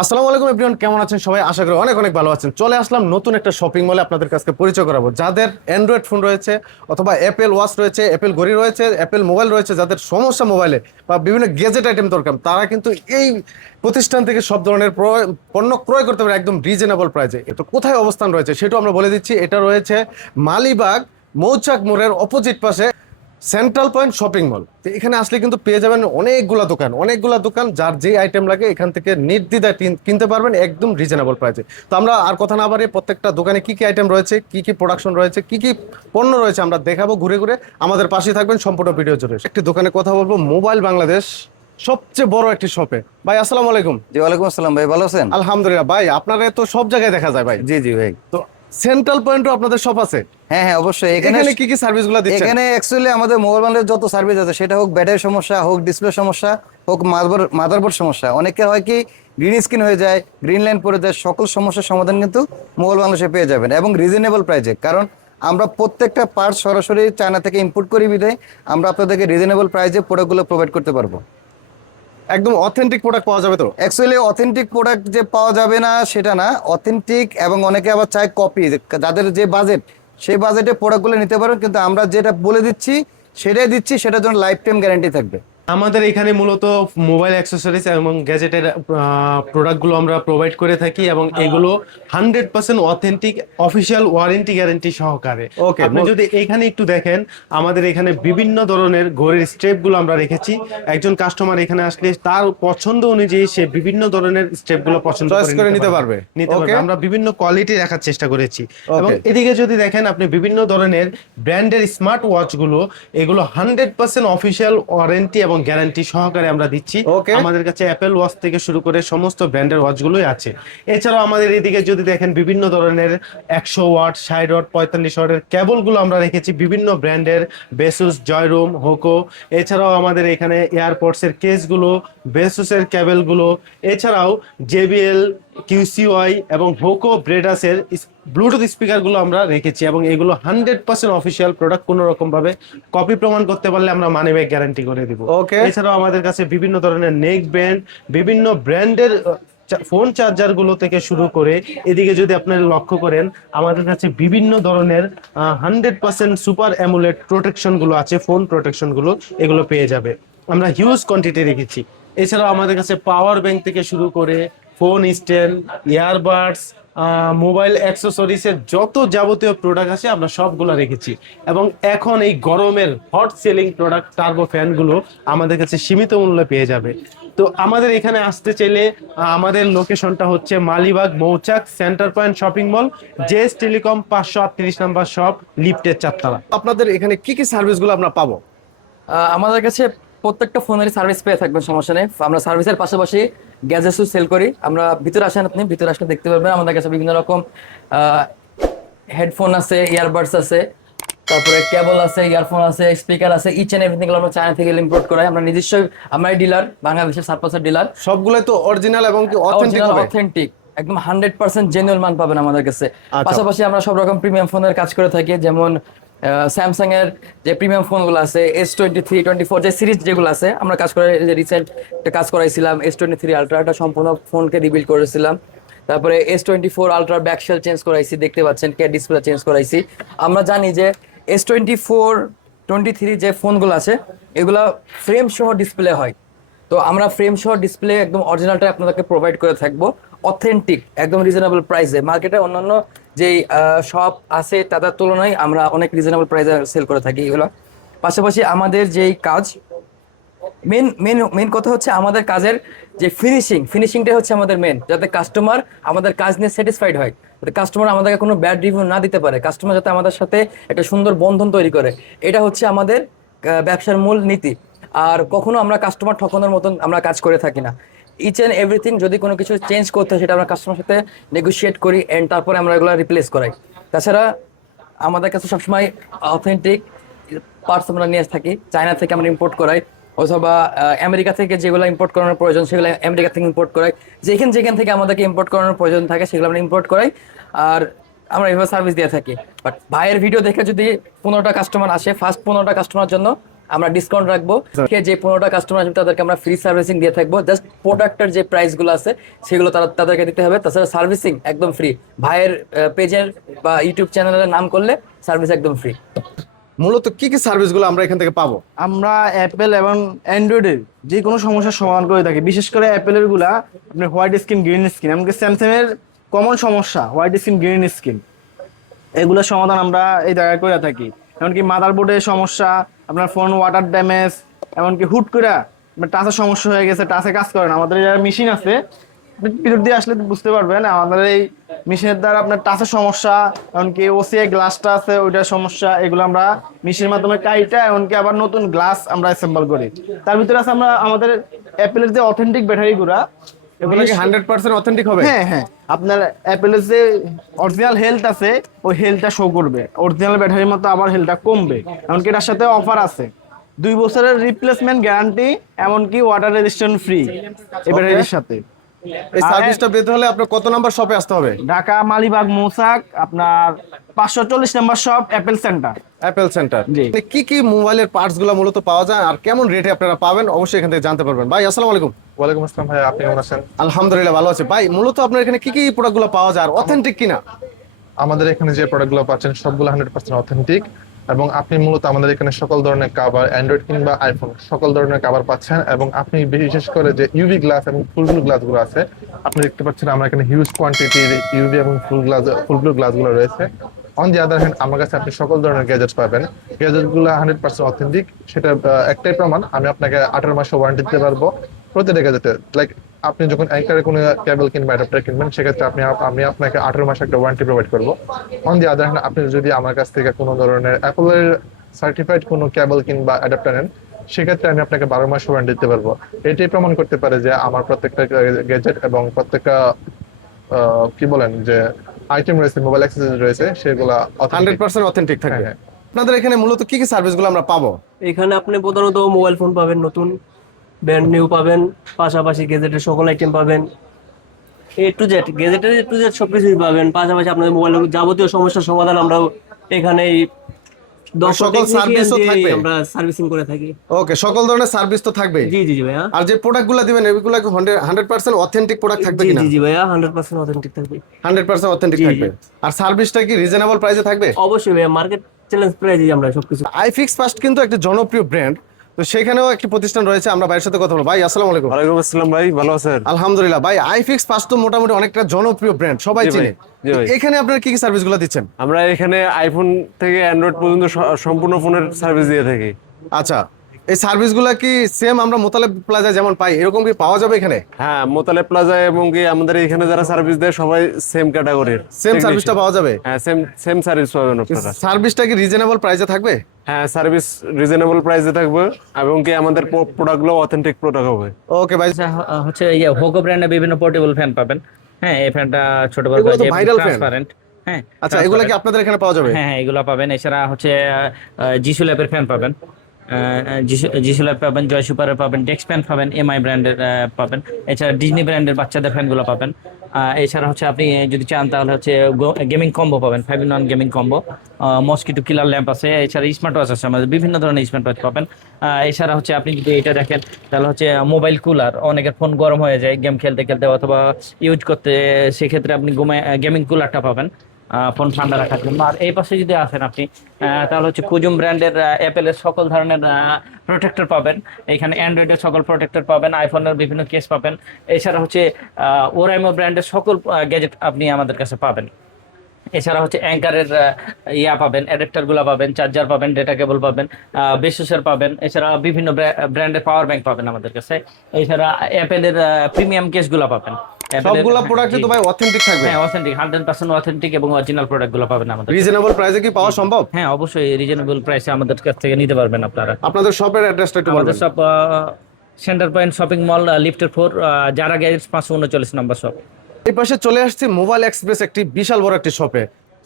আসসালামু আলাইকুম এভরিওয়ান, কেমন আছেন সবাই? আশা করি অনেক অনেক ভালো আছেন। চলে আসলাম নতুন একটা শপিং মলে আপনাদের কাছে পরিচয় করাবো। যাদের অ্যান্ড্রয়েড ফোন রয়েছে অথবা অ্যাপেল ওয়াচ রয়েছে, অ্যাপেল ঘড়ি রয়েছে, অ্যাপেল মোবাইল রয়েছে, যাদের সমস্যা মোবাইলে বা বিভিন্ন গেজেট আইটেম দরকার, তারা কিন্তু এই প্রতিষ্ঠান থেকে সব ধরনের পণ্য ক্রয় করতে পারে একদম রিজনেবল প্রাইসে। তো কোথায় অবস্থান রয়েছে সেটাও আমরা বলে দিচ্ছি। এটা রয়েছে মালিবাগ মৌচাক মোড়ের অপোজিট পাশে সেন্ট্রাল পয়েন্ট শপিং মল। তো এখানে আসলে কিন্তু পেয়ে যাবেন অনেকগুলা দোকান, যার যে আইটেম লাগে এখান থেকে নির্দ্বিধায় কিনতে পারবেন একদম রিজনেবল প্রাইসে। তো আমরা আর কথা না বাড়িয়ে প্রত্যেকটা দোকানে কি কি আইটেম রয়েছে, কি কি প্রোডাকশন রয়েছে, কি কি পণ্য রয়েছে আমরা দেখাবো ঘুরে ঘুরে। আমাদের পাশে থাকবেন সম্পূর্ণ ভিডিও জুড়ে। একটি দোকানে কথা বলবো, মোবাইল বাংলাদেশ সবচেয়ে বড় একটি শপে। ভাই আসসালামু আলাইকুম। জি ওয়ালাইকুম আসসালাম ভাই, ভালো আছেন? আলহামদুলিল্লাহ। ভাই আপনারা তো সব জায়গায় দেখা যায় ভাই। জি জি ভাই। তো সেন্ট্রাল পয়েন্টও আপনাদের শপ আছে? হ্যাঁ হ্যাঁ অবশ্যই। এখানে কি কি সার্ভিসগুলো দিচ্ছেন? এখানে অ্যাকচুয়ালি আমাদের মোবাইল বান্ডেলের যত সার্ভিস আছে, সেটা হোক ব্যাটারি সমস্যা, হোক ডিসপ্লে সমস্যা, হোক মাদারবোর্ড সমস্যা, অনেকে হয় কি গ্রিন স্ক্রিন হয়ে যায়, গ্রিন লাইন পড়ে যায়, সকল সমস্যার সমাধান কিন্তু মোবাইল বাংলাদেশে পেয়ে যাবেন এবং রিজনেবল প্রাইসে। কারণ আমরা প্রত্যেকটা পার্ট সরাসরি চায়না থেকে ইম্পোর্ট করি বিধায় আমরা আপনাদেরকে রিজনেবল প্রাইসে প্রোডাক্টগুলো প্রোভাইড করতে পারবো। একদম অথেন্টিক প্রোডাক্ট পাওয়া যাবে তো? অ্যাকচুয়ালি অথেন্টিক প্রোডাক্ট যে পাওয়া যাবে না সেটা না, অথেন্টিক এবং অনেকে আবার চায় কপি। যাদের যে বাজেট, সেই বাজেটে প্রোডাক্টগুলো নিতে পারেন, কিন্তু আমরা যেটা বলে দিচ্ছি সেটাই দিচ্ছি, সেটার জন্য লাইফ টাইম গ্যারান্টি থাকবে। আমাদের এখানে মূলত মোবাইল অ্যাক্সেসরিজ এবং গ্যাজেটের প্রোডাক্টগুলো আমরা প্রোভাইড করে থাকি এবং এগুলো 100% অথেন্টিক, অফিসিয়াল ওয়ারেন্টি গ্যারান্টি সহকারে। ওকে, আপনি যদি এখানে একটু দেখেন, আমাদের এখানে বিভিন্ন ধরনের ঘড়ির স্টেপগুলো আমরা রেখেছি। একজন কাস্টমার এখানে আসলে তার পছন্দ অনুযায়ী সে বিভিন্ন ধরনের স্টেপগুলো পছন্দ করে নিতে পারবে। আমরা বিভিন্ন কোয়ালিটি রাখার চেষ্টা করেছি। এবং এদিকে যদি দেখেন আপনি, বিভিন্ন ধরনের ব্র্যান্ডের স্মার্ট ওয়াচগুলো, এগুলো 100% অফিসিয়াল ওয়ারেন্টি এবং গ্যারান্টি সহকারে আমরা দিচ্ছি। আমাদের কাছে অ্যাপেল ওয়াচ থেকে শুরু করে সমস্ত ব্র্যান্ডের ওয়াচগুলোই আছে। এছাড়াও আমাদের এদিকে যদি দেখেন, বিভিন্ন ধরনের 100 ওয়াট, 60 ওয়াট, 45 ওয়াটের কেবলগুলো আমরা রেখেছি বিভিন্ন ব্র্যান্ডের, বেসুস, জয়রুম, হোকো। এছাড়াও আমাদের এখানে এয়ারপডসের কেসগুলো, বেসুসের কেবলগুলো, এছাড়াও জেবিএল, কিউসিওয়াই এবং হোকো ব্রেডাসের ব্লুটুথ স্পিকারগুলো আমরা রেখেছি। এবং এগুলো 100% অফিসিয়াল প্রোডাক্ট। কোনো রকম ভাবে কপি প্রমাণ করতে পারলে আমরা মানি ব্যাক গ্যারান্টি করে দিব। এছাড়াও আমাদের কাছে বিভিন্ন ধরনের নেক ব্যান্ড, বিভিন্ন ব্র্যান্ডের ফোন চার্জার গুলো থেকে শুরু করে, এদিকে যদি আপনারা লক্ষ্য করেন, আমাদের কাছে বিভিন্ন ধরনের 100% সুপার অ্যামুলেট প্রোটেকশন গুলো আছে, ফোন প্রোটেকশন গুলো, এগুলো পেয়ে যাবে। আমরা হিউজ কোয়ান্টিটি রেখেছি। এছাড়াও আমাদের কাছে পাওয়ার ব্যাংক থেকে শুরু করে ফোন স্ট্যান্ড, ইয়ারবাডস, মোবাইল অ্যাক্সেসরিজের যত যাবতীয় প্রোডাক্ট আছে আমরা সবগুলো রেখেছি। এবং এখন এই গরমের হট সেলিং প্রোডাক্ট টার্বো ফ্যানগুলো আমাদের কাছে সীমিত মূল্যে পেয়ে যাবে। তো আমাদের এখানে আসতে চাইলে আমাদের লোকেশনটা হচ্ছে মালিবাগ মৌচাক centre point shopping mall, JS telecom 538 number shop, লিফটের 4তলা। আপনাদের এখানে কি কি সার্ভিসগুলো আমরা পাবো? আমাদের কাছে প্রত্যেকটা ফোনেরই সার্ভিস পেয়ে থাকবেন, সমস্যা নেই। আমরা সার্ভিসের পাশাপাশি গ্যাজেটসও সেল করি। আমরা ভিতরে আসেন, আপনি ভিতরে আসলে দেখতে পারবেন আমাদের কাছে বিভিন্ন রকম হেডফোন আছে, ইয়ারবাডস আছে, তারপরে কেবল আছে, ইয়ারফোন আছে, স্পিকার আছে, ইচ এন্ড এভরিথিং আমরা চায়না থেকে ইম্পোর্ট করাই। আমরা নিজস্ব, আমরা ডিলার, বাংলাদেশের সারপ্লাসের ডিলার। সবগুলোই তো অরিজিনাল এবং কি অথেন্টিক, একদম 100% জেনুইন মান পাবেন আমাদের কাছে। পাশাপাশি আমরা সব রকম প্রিমিয়াম ফোনের কাজ করে থাকি, যেমন স্যামসাং এর যে প্রিমিয়াম ফোনগুলো আছে, S23, 24 যে সিরিজ যেগুলো আছে, আমরা কাজ করে রিসেন্ট একটা কাজ করাইছিলাম S23 আলট্রা, এটা সম্পূর্ণ ফোনকে রিবিল্ড করেছিলাম। তারপরে S24 আলট্রা ব্যাকশেল চেঞ্জ করাইছি, দেখতে পাচ্ছেন, কে ডিসপ্লে চেঞ্জ করাইছি। আমরা জানি যে S24, 23 যে ফোনগুলো আছে, এগুলা ফ্রেম সহ ডিসপ্লে হয়। তো আমরা ফ্রেম সহ ডিসপ্লে একদম অরিজিনালটা আপনাদেরকে প্রোভাইড করে থাকবো, অথেন্টিক, একদম রিজনেবল প্রাইসে। মার্কেটে অন্যান্য যেই শপ আছে তাদের তুলনায় আমরা অনেক রিজনেবল প্রাইসে সেল করে থাকি এগুলো। পাশাপাশি আমাদের যেই কাজ, মেন কথা হচ্ছে আমাদের কাজের যে ফিনিশিংটা হচ্ছে আমাদের মেন, যাতে কাস্টমার আমাদের কাজ নিয়ে স্যাটিসফাইড হয়, যাতে কাস্টমার আমাদেরকে কোনো ব্যাড রিভিউ না দিতে পারে, কাস্টমার যাতে আমাদের সাথে একটা সুন্দর বন্ধন তৈরি করে, এটা হচ্ছে আমাদের ব্যবসার মূল নীতি। আর কখনো আমরা কাস্টমার ঠকানোর মতন আমরা কাজ করে থাকি না। ইচ অ্যান্ড এভরিথিং যদি কোনো কিছু চেঞ্জ করতে হয়, সেটা আমরা কাস্টমার সাথে নেগোশিয়েট করি এন্ড তারপরে আমরা এগুলো রিপ্লেস করাই। তাছাড়া আমাদের কাছে সবসময় অথেন্টিক পার্টস আমরা নিয়ে থাকি, চায়না থেকে আমরা ইম্পোর্ট করাই, অথবা আমেরিকা থেকে যেগুলো ইম্পোর্ট করানোর প্রয়োজন সেগুলো আমেরিকা থেকে ইম্পোর্ট করাই। যেখান থেকে আমাদেরকে ইম্পোর্ট করানোর প্রয়োজন থাকে সেগুলো আমরা ইম্পোর্ট করাই, আর আমরা এভাবে সার্ভিস দিয়ে থাকি। বাট ভাইয়ের ভিডিও দেখে যদি 15টা কাস্টমার আসে, ফার্স্ট 15টা কাস্টমার জন্য আমরা ডিসকাউন্ট রাখবো। যে 15টা কাস্টমার আসবে তাদেরকে আমরা ফ্রি সার্ভিসিং দিয়ে থাকবো। জাস্ট প্রোডাক্টের যে প্রাইস গুলো আছে সেগুলো তাদেরকে দিতে হবে। তাছাড়া সার্ভিসিং একদম ফ্রি। ভাইয়ের পেজের বা ইউটিউব চ্যানেলের নাম করলে সার্ভিস একদম ফ্রি। মূলত কি কি সার্ভিসগুলো আমরা এখান থেকে পাবো? আমরা অ্যাপেল এবং অ্যান্ড্রয়েডের যে কোনো সমস্যার সমাধান করে থাকি। বিশেষ করে অ্যাপেলের গুলা আপনার হোয়াইট স্ক্রিন, গ্রিন স্ক্রিন, এমনকি স্যামসাং এর কমন সমস্যা হোয়াইট স্ক্রিন, গ্রিন স্ক্রিন, এগুলোর সমাধান আমরা এই জায়গায় করে থাকি। এমনকি মাদারবোর্ডের সমস্যা, আপনার ফোন ওয়াটার ড্যামেজ, এমনকি হুট করে টাচের সমস্যা হয়ে গেছে, টাচে কাজ করে না, আমাদের যারা মেশিন আছে ভিতর দিয়ে আসলে বুঝতে পারবেন। আমাদের এই মেশিনের দ্বারা আপনার টাচের সমস্যা, এমনকি ওসিআই গ্লাসটা আছে ওইটার সমস্যা, এগুলো আমরা মেশিনের মাধ্যমে কাইটা এমনকি আবার নতুন গ্লাস আমরা অ্যাসেম্বল করি। তার ভিতরে আছে আমরা আমাদের অ্যাপেলের যে অথেন্টিক ব্যাটারিগুলা, এগুলো কি 100% অথেন্টিক হবে? হ্যাঁ হ্যাঁ, আপনার অ্যাপেলের যে অরিজিনাল হেলথ আছে ওই হেলথটা শো করবে, অরিজিনাল ব্যাটারির মতো আবার হেলথটা কমবে। এমনকি এটার সাথে অফার আছে 2 বছরের রিপ্লেসমেন্ট গ্যারান্টি, এমনকি ওয়াটার রেজিস্ট্যান্ট ফ্রি এই ব্যাটারির সাথে। এই সার্ভিসটা পেতে হলে আপনার কত নাম্বার শপে আসতে হবে? ঢাকা মালিবাগ মৌচাক, আপনার 540 নম্বর shop Apple centre. Apple centre. জি। কি কি মোবাইলের পার্টস গুলো মূলত পাওয়া যায় আর কেমন রেটে আপনারা পাবেন অবশ্যই এখান থেকে জানতে পারবেন। ভাই আসসালামু আলাইকুম। ওয়ালাইকুম আসসালাম ভাই, আপনি কেমন আছেন? আলহামদুলিল্লাহ ভালো আছি। ভাই মূলত আপনার এখানে কি কি প্রোডাক্ট গুলো পাওয়া যায় আর অথেন্টিক কিনা? আমাদের এখানে যে প্রোডাক্টগুলো পাচ্ছেন সবগুলো 100% অথেন্টিক, এবং আপনি মূলত আমাদের এখানে সকল ধরনের কভার, অ্যান্ড্রয়েড কিংবা আইফোন সকল ধরনের কভার পাচ্ছেন। এবং আপনি বিশেষ করে যে ইউভি গ্লাস এবং ফুল ব্লু গ্লাসগুলো আছে, আপনি দেখতে পাচ্ছেন আমরা এখানে হিউজ কোয়ান্টিটির ইউভি এবং ফুল ব্লু গ্লাসগুলো রয়েছে। অন দি আদার হ্যান্ড আমার কাছে আপনি সকল ধরনের গ্যাজেটস পাবেন। গ্যাজেটগুলো 100% অথেন্টিক। সেটা একটাই প্রমাণ, আমি আপনাকে 18 মাসের ওয়ারেন্টি দিতে পারবো প্রতিটা গ্যাজেটে। লাইক আপনি যখন অ্যাঙ্কারে কোনো কেবল কিংবা অ্যাডাপ্টার কিনবেন, সেক্ষেত্রে আমি আপনাকে 18 মাসে একটা ওয়ারেন্টি প্রোভাইড করবো। অন দি আদার হ্যান্ড আপনি যদি আমার কাছ থেকে কোনো ধরনের অ্যাপলের সার্টিফাইড কোনো কেবল কিংবা অ্যাডাপ্টার নেন, সেক্ষেত্রে আমি আপনাকে 12 মাস ওয়ারেন্টি দিতে পারবো। এটাই প্রমাণ করতে পারে যে আমার প্রত্যেকটা গ্যাজেট এবং প্রত্যেকটা কি বলেন যে আইটেম রয়েছে, মোবাইল অ্যাক্সেসরিজ রয়েছে, সেগুলা 100% অথেন্টিক থাকবে। হ্যাঁ। আপনাদের এখানে মূলত কি কি সার্ভিসগুলো আমরা পাবো? এখানে আপনি প্রধানত মোবাইল ফোন পাবেন, নতুন ব্র্যান্ড নিউ পাবেন, পাশাপাশি গেজেটের সকল আইটেম পাবেন, গেজেটের A to Z সবকিছুই পাবেন। পাশাপাশি আপনাদের মোবাইলের যাবতীয় সমস্যার সমাধান আমরাও এখানে সকল সার্ভিসও থাকবে? আমরা সার্ভিসিং করে থাকি। ওকে, সকল ধরনের সার্ভিস তো থাকবে। জি জি জি ভাইয়া। আর যে প্রোডাক্টগুলো দিবেন এগুলো কি 100% অথেন্টিক প্রোডাক্ট থাকবে জি কিনা? জি জি ভাইয়া, 100% অথেন্টিক থাকবে। 100% অথেন্টিক জি, জি। থাকবে। আর সার্ভিসটা কি রিজনেবল প্রাইসে থাকবে? অবশ্যই ভাইয়া, মার্কেট চ্যালেঞ্জ প্রাইজে আমরা সবকিছু। আইফিক্স ফার্স্ট কিন্তু একটা জনপ্রিয় ব্র্যান্ড, তো সেখানেও একটি প্রতিষ্ঠান রয়েছে। আমরা ভাইয়ের সাথে কথা বলবো। ভাই আসসালামু আলাইকুম। ওয়ালাইকুম আসসালাম ভাই, ভালো আছেন? আলহামদুলিল্লাহ। ভাই আইফিক্স ফার্স্ট তো মোটামুটি অনেকটা জনপ্রিয় ব্র্যান্ড, সবাই জি ভাই, চিনে। জি ভাই। এখানে আপনারা কি কি সার্ভিসগুলো দিচ্ছেন? আমরা এখানে আইফোন থেকে অ্যান্ড্রয়েড পর্যন্ত সম্পূর্ণ ফোনের সার্ভিস দিয়ে থাকি। আচ্ছা, এই সার্ভিসগুলো কি সেম আমরা মোতালেব প্লাজা যেমন পাই এরকম কি পাওয়া যাবে এখানে? হ্যাঁ, মোতালেব প্লাজা এবং কি আমাদের এখানে যারা সার্ভিস দেয় সবাই সেম ক্যাটাগরির। সেম সার্ভিসটা পাওয়া যাবে? হ্যাঁ, সেম সার্ভিস পাবেন আপনারা। সার্ভিসটা কি রিজনেবল প্রাইসে থাকবে? হ্যাঁ, সার্ভিস রিজনেবল প্রাইসে থাকবে এবং কি আমাদের প্রোডাক্টগুলো অথেন্টিক প্রোডাক্ট হবে। ওকে ভাই। হচ্ছে হোগো ব্র্যান্ডের বিভিন্ন পোর্টেবল ফ্যান পাবেন। হ্যাঁ, এই ফ্যানটা ছোট বড় এগুলো তো viral fan। ট্রান্সপারেন্ট। হ্যাঁ, আচ্ছা, এগুলো কি আপনাদের এখানে পাওয়া যাবে? হ্যাঁ হ্যাঁ, এগুলো পাবেন। এছাড়া হচ্ছে জিসু ল্যাবের ফ্যান পাবেন, জিসু ল্যাব পাবেন, জয় সুপারের পাবেন, ডেক্স ফ্যান পাবেন, এমআই ব্র্যান্ডের পাবেন। এছাড়া ডিজনি ব্র্যান্ডের বাচ্চাদের ফ্যানগুলো পাবেন। এছাড়া হচ্ছে আপনি যদি চান তাহলে হচ্ছে গেমিং কম্বো পাবেন, 5-in-1 গেমিং কম্বো। মসকিটো কিলার ল্যাম্প আছে। এছাড়া স্মার্ট ওয়াচ আছে আমাদের, বিভিন্ন ধরনের স্মার্ট ওয়াচ পাবেন। এছাড়া হচ্ছে আপনি যদি এটা দেখেন তাহলে হচ্ছে মোবাইল কুলার, অনেকের ফোন গরম হয়ে যায় গেম খেলতে খেলতে অথবা ইউজ করতে, সেক্ষেত্রে আপনি গেমিং কুলারটা পাবেন ফোন ঠান্ডা রাখার জন্য। আর এই পাশে যদি আসেন আপনি তাহলে হচ্ছে কুজুম ব্র্যান্ডের অ্যাপেলের সকল ধরনের প্রোটেক্টর পাবেন। এখানে অ্যান্ড্রয়েডের সকল প্রোটেক্টর পাবেন, আইফোনের বিভিন্ন কেস পাবেন। এছাড়া হচ্ছে ওরাইমো ব্র্যান্ডের সকল গ্যাজেট আপনি আমাদের কাছে পাবেন। এছাড়া হচ্ছে অ্যাঙ্কারের পাবেন, অ্যাডাপ্টারগুলো পাবেন, চার্জার পাবেন, ডেটা কেবল পাবেন, বেসুসের পাবেন। এছাড়া বিভিন্ন ব্র্যান্ডের পাওয়ার ব্যাংক পাবেন আমাদের কাছে। এছাড়া অ্যাপেলের প্রিমিয়াম কেসগুলো পাবেন। সবগুলা প্রোডাক্টই তো ভাই অথেন্টিক থাকবে? হ্যাঁ, অথেন্টিক, 100% অথেন্টিক এবং অরিজিনাল প্রোডাক্টগুলো পাবেন আমাদের। রিজনেবল প্রাইসে কি পাওয়া সম্ভব? হ্যাঁ, অবশ্যই রিজনেবল প্রাইসে আমাদের কাছ থেকে নিতে পারবেন আপনারা। আপনাদের শপের অ্যাড্রেসটা একটু আমাদের বলবেন। সব সেন্টার পয়েন্ট শপিং মল, লিফটের 4, যারা গ্যাজেটস 539 নম্বর শপ। এই পাশে চলে আসছে মোবাইল এক্সপ্রেস, একটি বিশাল বড় একটি শপে।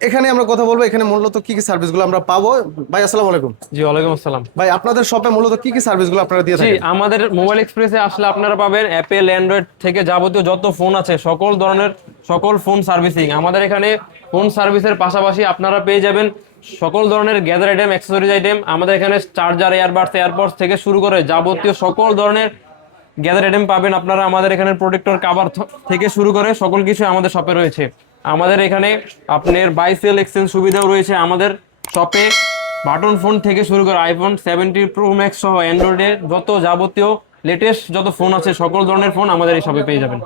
এখানে আমরা কথা বলবো এখানে মূলত কি কি সার্ভিসগুলো আমরা পাবো। ভাই আসসালামু আলাইকুম। জি, ওয়ালাইকুম আসসালাম। ভাই আপনাদের শপে মূলত কি কি সার্ভিসগুলো আপনারা দিয়ে জি, থাকেন? আমাদের মোবাইল এক্সপ্রেসে আসলে আপনারা পাবেন অ্যাপেল, অ্যান্ড্রয়েড থেকে যাবতীয় যত ফোন আছে সকল ধরনের সকল ফোন সার্ভিসিং। আমাদের এখানে ফোন সার্ভিসের পাশাপাশি আপনারা পেয়ে যাবেন সকল ধরনের গ্যাদার আইটেম, অ্যাক্সেসরিজ আইটেম। আমাদের এখানে চার্জার, এয়ারপডস থেকে শুরু করে যাবতীয় সকল ধরনের গ্যাদার আইটেম পাবেন আপনারা। আমাদের এখানে প্রোটেক্টর কাভার থেকে শুরু করে সকল কিছু আমাদের শপে রয়েছে। আমাদের এখানে আপনার বাই সেল এক্সচেঞ্জ সুবিধাও রয়েছে। আমাদের শপে বাটন ফোন থেকে শুরু করে আইফোন 17 প্রো ম্যাক্স সহ অ্যান্ড্রয়েডের যত যাবতীয় লেটেস্ট যত ফোন আছে সকল ধরনের ফোন আমাদের এই শপে পেয়ে যাবেন।